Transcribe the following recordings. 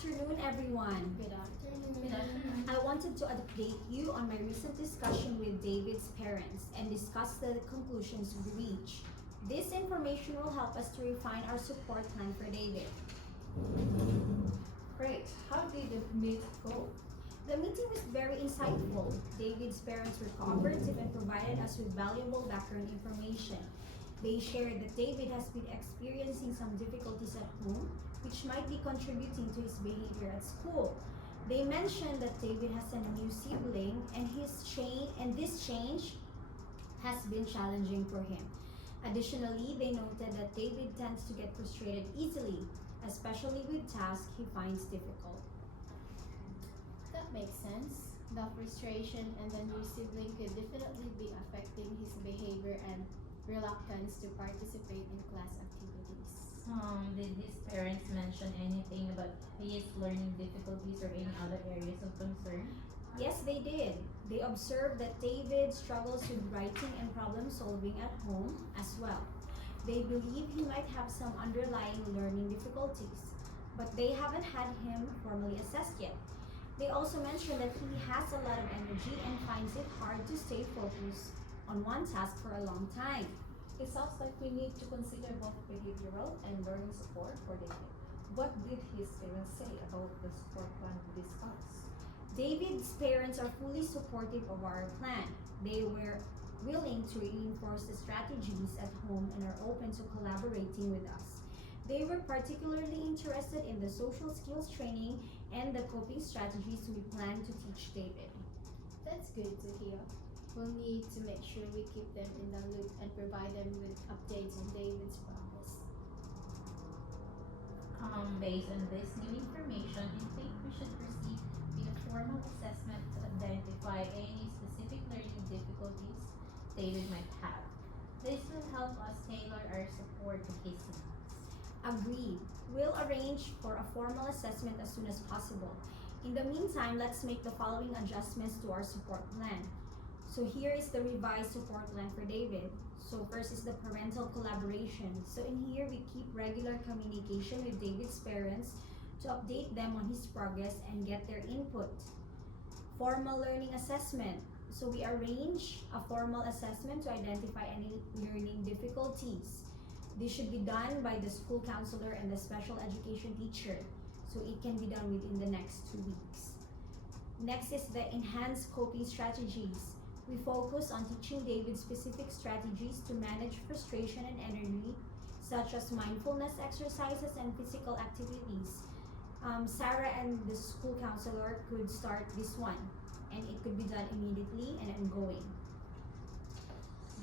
afternoon, everyone. Good afternoon. Good afternoon. I wanted to update you on my recent discussion with David's parents and discuss the conclusions we reached. This information will help us to refine our support plan for David. Great. How did the meet go? The meeting was very insightful. David's parents were cooperative and provided us with valuable background information. They shared that David has been experiencing some difficulties at home, which might be contributing to his behavior at school. They mentioned that David has a new sibling and this change has been challenging for him. Additionally, they noted that David tends to get frustrated easily, especially with tasks he finds difficult. That makes sense. The frustration and the new sibling could definitely be affecting his behavior and reluctance to participate in class activities. Did his parents mention anything about his learning difficulties or any other areas of concern? Yes, they did. They observed that David struggles with writing and problem solving at home as well. They believe he might have some underlying learning difficulties, but they haven't had him formally assessed yet. They also mentioned that he has a lot of energy and finds it hard to stay focused on one task for a long time. It sounds like we need to consider both behavioral and learning support for David. What did his parents say about the support plan we discussed? David's parents are fully supportive of our plan. They were willing to reinforce the strategies at home and are open to collaborating with us. They were particularly interested in the social skills training and the coping strategies we plan to teach David. That's good to hear. We'll need to make sure we keep them in the loop and provide them with updates on David's progress. Based on this new information, I think we should proceed with a formal assessment to identify any specific learning difficulties David might have. This will help us tailor our support to his needs. Agreed. We'll arrange for a formal assessment as soon as possible. In the meantime, let's make the following adjustments to our support plan. So here is the revised support plan for David. So first is the parental collaboration. So in here, we keep regular communication with David's parents to update them on his progress and get their input. Formal learning assessment. So we arrange a formal assessment to identify any learning difficulties. This should be done by the school counselor and the special education teacher. So it can be done within the next 2 weeks. Next is the enhanced coping strategies. We focus on teaching David specific strategies to manage frustration and energy, such as mindfulness exercises and physical activities. Sarah and the school counselor could start this one, and it could be done immediately and ongoing.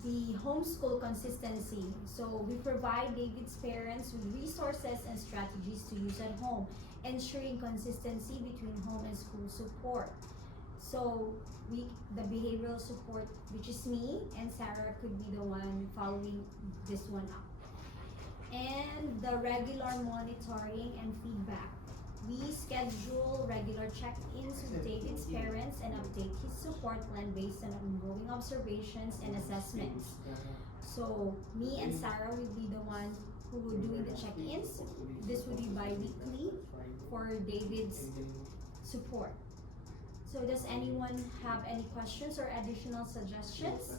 The homeschool consistency. So we provide David's parents with resources and strategies to use at home, ensuring consistency between home and school support. So the behavioral support, which is me and Sarah, could be the one following this one up. And the regular monitoring and feedback. We schedule regular check-ins with David's parents and update his support plan based on ongoing observations and assessments. So me and Sarah will be the one who will do the check-ins. This will be bi-weekly for David's support. So does anyone have any questions or additional suggestions?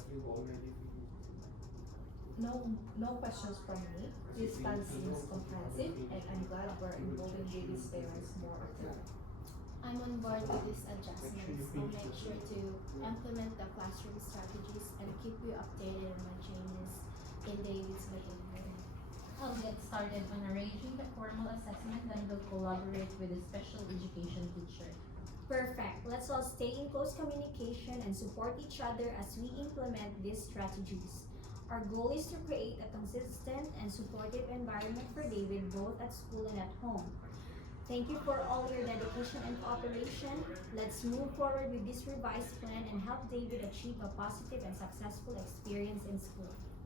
No questions from me. This plan seems comprehensive, and I'm glad we're involving David's parents more actively. I'm on board with these adjustments. I'll make sure to implement the classroom strategies and keep you updated on my changes in David's behavior. I'll get started on arranging the formal assessment, then we'll collaborate with the special education teacher. Perfect. Let's all stay in close communication and support each other as we implement these strategies. Our goal is to create a consistent and supportive environment for David both at school and at home. Thank you for all your dedication and cooperation. Let's move forward with this revised plan and help David achieve a positive and successful experience in school.